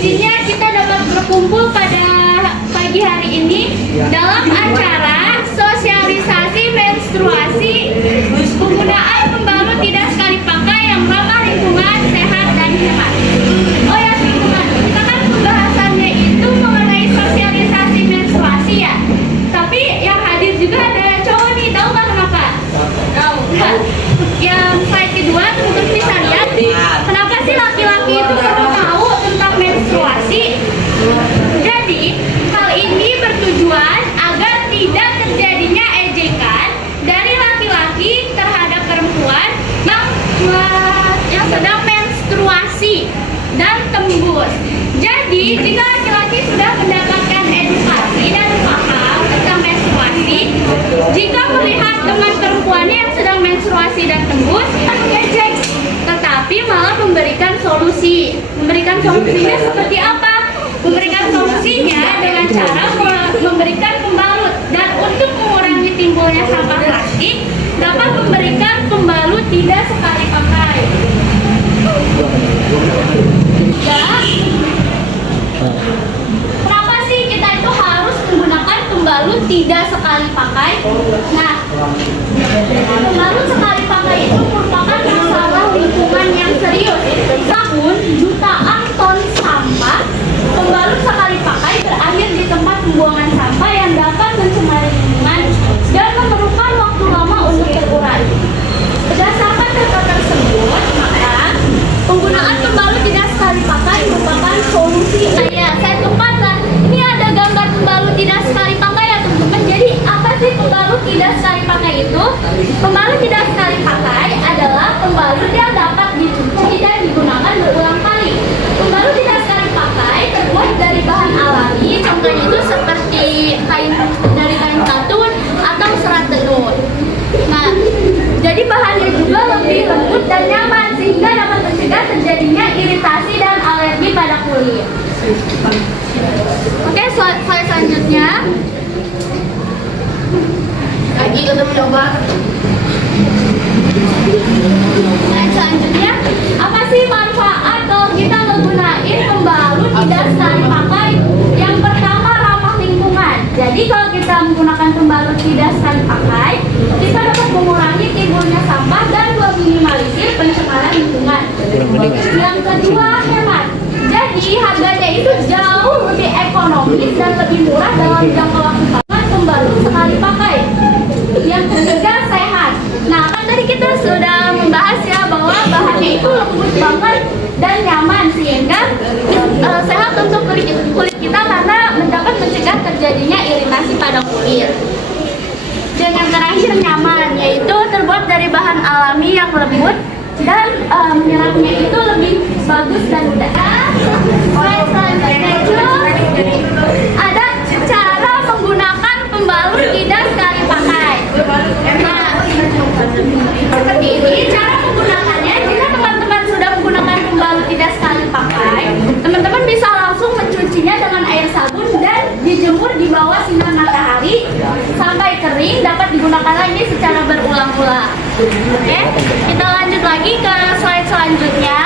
izinnya kita dapat berkumpul pada pagi hari ini dalam acara sosialisasi menstruasi, penggunaan pembalut tidak sekali pakai yang ramah lingkungan, sehat dan hemat. Oh ya teman-teman, kita kan pembahasannya itu mengenai sosialisasi menstruasi ya. Tapi yang hadir juga ada cowok nih, tahu nggak kenapa? Tahu. Yang slide kedua teman-teman bisa lihat, kenapa sih laki-laki itu perlu tahu tentang menstruasi? Jadi hal ini bertujuan agar tidak terjadinya ejekan dari laki-laki terhadap perempuan yang sedang menstruasi dan tembus. Jadi jika laki-laki sudah mendapatkan edukasi dan paham tentang menstruasi, jika melihat teman perempuannya yang sedang menstruasi dan tembus, tidak mengejek, tetapi malah memberikan solusi. Memberikan solusinya seperti apa? Memberikan solusinya dengan cara memberikan pembalut, dan untuk mengurangi timbulnya sampah plastik dapat memberikan pembalut tidak sekali pakai. Ya, kenapa sih kita itu harus menggunakan pembalut tidak sekali pakai? Nah, pembalut sekali pakai itu merupakan masalah lingkungan yang serius. Tahun jutaan ton sampah pembalut sekali pakai berakhir di tempat pembuangan sampah yang dapat mencemari lingkungan dan memerlukan waktu lama untuk terurai. Berdasarkan data tersebut, maka penggunaan pembalut tidak sekali pakai merupakan solusi. Saya tempatkan. Ini ada gambar pembalut tidak sekali pakai ya teman-teman. Jadi apa sih pembalut tidak sekali pakai itu? Pembalut tidak sekali pakai adalah pembalut yang dapat dicuci dan digunakan berulang kali. Pembalut tidak sekali pakai terbuat dari bahan alami, contohnya itu seperti kain katun atau serat tenun. Nah, jadi bahannya juga lebih lembut dan nyaman sehingga dapat mencegah terjadinya iritasi dan alergi pada kulit. Oke, slide selanjutnya. Lagi untuk mencoba. Slide selanjutnya, apa sih manfaat kalau kita menggunakan pembalut tidak sekali pakai? Yang pertama, ramah lingkungan. Jadi kalau kita menggunakan pembalut tidak sekali pakai, kita dapat mengurangi timbulnya sampah dan meminimalisir pencemaran lingkungan. Yang kedua, hemat. Jadi harganya itu jauh lebih ekonomis dan lebih murah dalam jangka waktu sama pembalut sekali pakai. Yang ketiga, sehat. Nah, kan tadi kita sudah membahas ya bahwa bahannya itu lembut banget dan nyaman sehingga sehat untuk kulit kita karena dapat mencegah terjadinya iritasi pada kulit. Dan yang terakhir, nyaman, yaitu terbuat dari bahan alami yang lembut dan menyerapnya itu lebih bagus dan mudah. Selanjutnya itu ada cara menggunakan pembalut tidak sekali pakai. Nah, seperti ini cara menggunakannya. Jika teman-teman sudah menggunakan pembalut tidak sekali pakai, teman-teman bisa langsung mencucinya dengan air sabun dan dijemur di bawah sinar matahari sampai kering, dapat digunakan lagi secara berulang-ulang. Oke, kita lanjut lagi ke slide selanjutnya.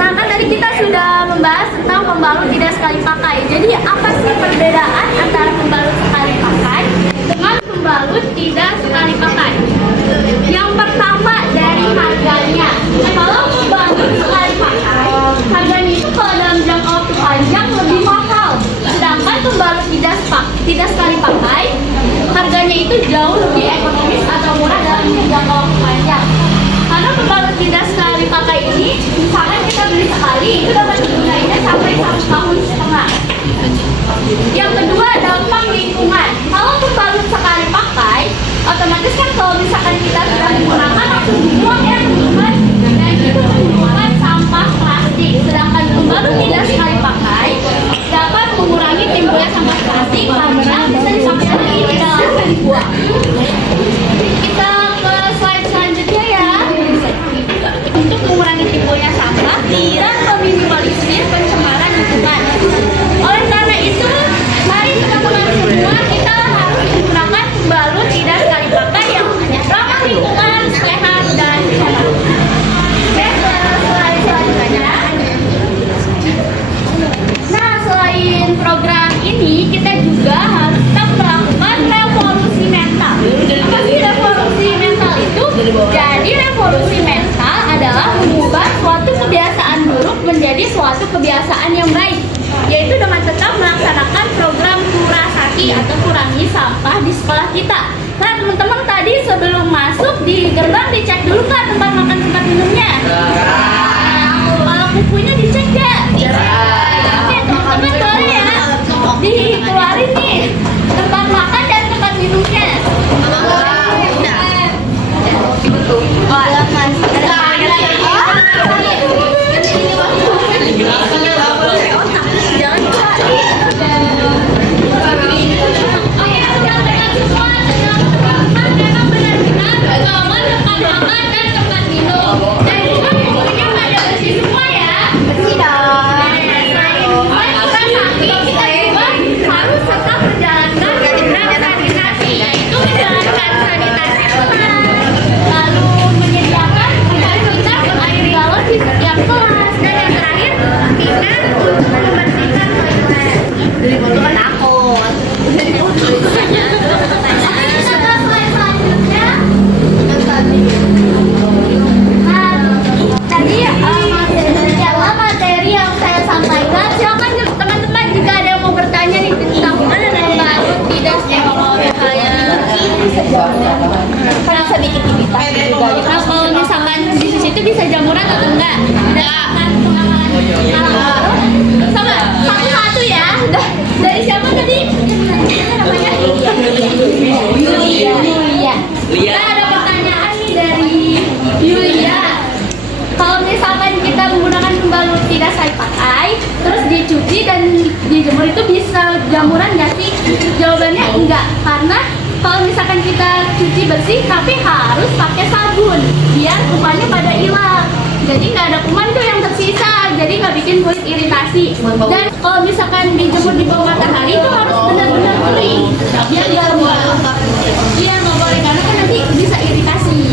Nah, kan tadi kita sudah membahas tentang pembalut tidak sekali pakai. Jadi apa sih perbedaan antara pembalut sekali pakai dengan pembalut tidak sekali pakai? Yang pertama, dari harganya. Kalau pembalut sekali pakai, harganya itu kalau dalam jangka waktu panjang lebih mahal. Sedangkan pembalut tidak sekali pakai, harganya itu jauh lebih ekonomis atau murah dalam jangka waktu panjang. Karena pembalut tidak sekali pakai ini, misalkan kita beli sekali, itu dapat digunakannya sampai 1,5 tahun. Yang kedua, dampak lingkungan. Kalau pembalut sekali pakai, otomatis kan kalau misalkan kita sudah menggunakan langsung dibuang ya teman-teman, dan itu menimbulkan sampah plastik. Sedangkan pembalut tidak sekali pakai dapat mengurangi timbulnya sampah plastik karena bisa dipakai lagi, tidak langsung dibuang. Kita ke slide selanjutnya ya. Untuk mengurangi timbulnya sampah dan meminimalisir pencemaran lingkungan. Oleh karena itu, mari teman-teman semua kita harus menggunakan pembalut tidak sekali pakai yang ramah lingkungan, sehat dan hemat. Oke, slide selanjutnya. menjadi suatu kebiasaan yang baik, yaitu dengan tetap melaksanakan program Kurasaki atau kurangi sampah di sekolah kita. Nah teman-teman, tadi sebelum masuk di gerbang dicek dulu kak tempat makan tempat minumnya. Kalau bukunya dicek gak? Oke teman-teman, boleh ya dikeluarin nih tempat makan dan tempat minumnya. Kalau misalkan di situ bisa jamuran atau enggak? Sama satu-satu ya. Dari siapa tadi? Namanya Yulia. Nah, ada pertanyaan nih dari Yulia. Kalau misalkan kita menggunakan pembalut tidak saya pakai, terus dicuci dan dijemur itu bisa jamuran nggak sih? Jawabannya enggak, karena kalau misalkan kita cuci bersih tapi harus pakai sabun biar kumannya pada hilang. Jadi nggak ada kuman tuh yang tersisa, jadi nggak bikin kulit iritasi. Dan kalau misalkan dijemur di bawah matahari itu harus benar-benar kering biar nggak buat. Iya nggak boleh karena kan nanti bisa iritasi.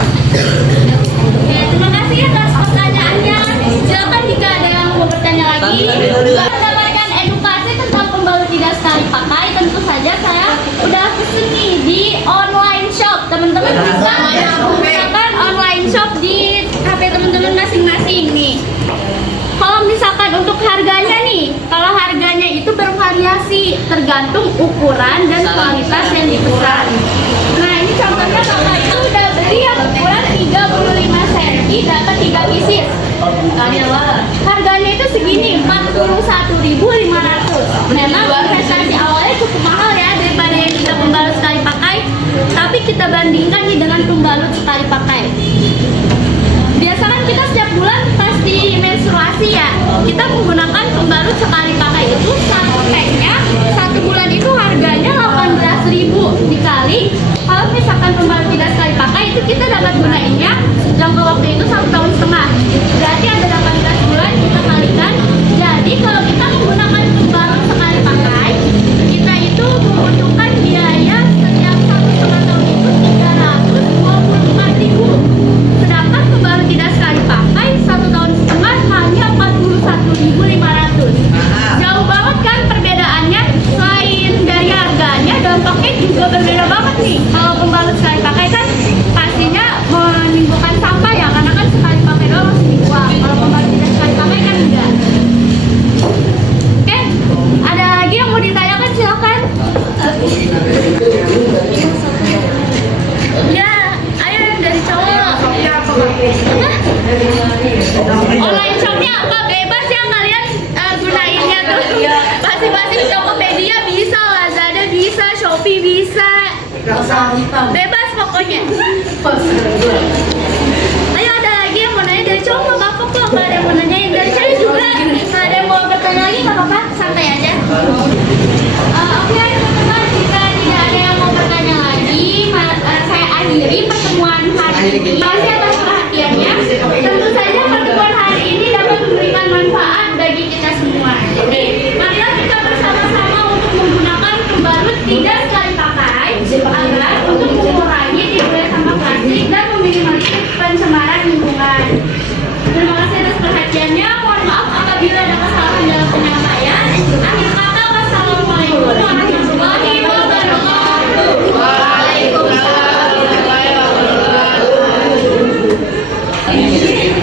Oke, terima kasih atas pertanyaannya. Silakan jika ada yang mau bertanya lagi. Mendapatkan edukasi tentang pembalut tidak sekali pakai, tentu saja saya udah pesen nih di online shop. Teman-teman bisa menggunakan online shop di HP teman-teman masing-masing nih. Kalau misalkan untuk harganya nih, kalau harganya itu bervariasi tergantung ukuran dan kualitas yang dipesan. Nah ini contohnya kakak itu udah beli yang ukuran 35 cm dapat 3 pieces. Harganya itu segini, 41.500. Memang investasi awalnya cukup mahal ya daripada yang kita pembalut sekali pakai. Tapi kita bandingkan nih dengan pembalut sekali pakai. Biasanya kita setiap bulan pasti menstruasi ya. Kita menggunakan pembalut sekali pakai itu satu packnya satu bulan itu harganya 18.000 dikali. Kalau misalkan pembalut tidak sekali pakai itu kita dapat gunainnya jangka waktu itu 1,5 tahun. Berarti ada 18 bulan kita kalikan. Jadi kalau kita menggunakan pembalut sekali pakai, kita itu membutuhkan biaya setiap 1,5 tahun itu 324.000. Sedangkan pembalut tidak sekali pakai 1,5 tahun hanya 41.500. Jauh banget kan perbedaannya. Selain dari harganya, dampaknya juga berbeda banget nih. Kalau pembalut sekali pakai kan pastinya menimbulkan sampah ya, karena kan sekali pakai doang masih dibuang. Kalau pembalut tidak sekali pakai kan enggak. Oke, ada lagi yang mau ditanyakan silakan. Ya, ayo yang dari cowok. Online shopnya apa? Bebas ya kalian gunainnya tuh. Masing-masing Tokopedia bisa, Lazada bisa, Shopee bisa. Bebas pokoknya. Ayo ada lagi yang mau nanya dari cowok nggak apa-apa kok. Nggak ada yang mau nanya yang dari cewek juga. Nggak ada yang mau bertanya lagi nggak apa-apa. Santai aja. Oke teman-teman, jika tidak ada yang mau bertanya lagi, saya akhiri pertemuan hari ini. Masih atas perhatiannya. Tentu saja pertemuan hari ini dapat memberikan manfaat bagi kita semua. Jadi, marilah kita bersama-sama untuk menggunakan pembalut tidak sekali pakai agar untuk mengurangi timbulnya sampah plastik dan meminimalisir pencemaran lingkungan. Terima kasih atas perhatiannya. Mohon maaf apabila ada kesalahan dalam penyampaian. Akhir kata, wassalamualaikum warahmatullahi wabarakatuh. Waalaikumsalam warahmatullahi wabarakatuh.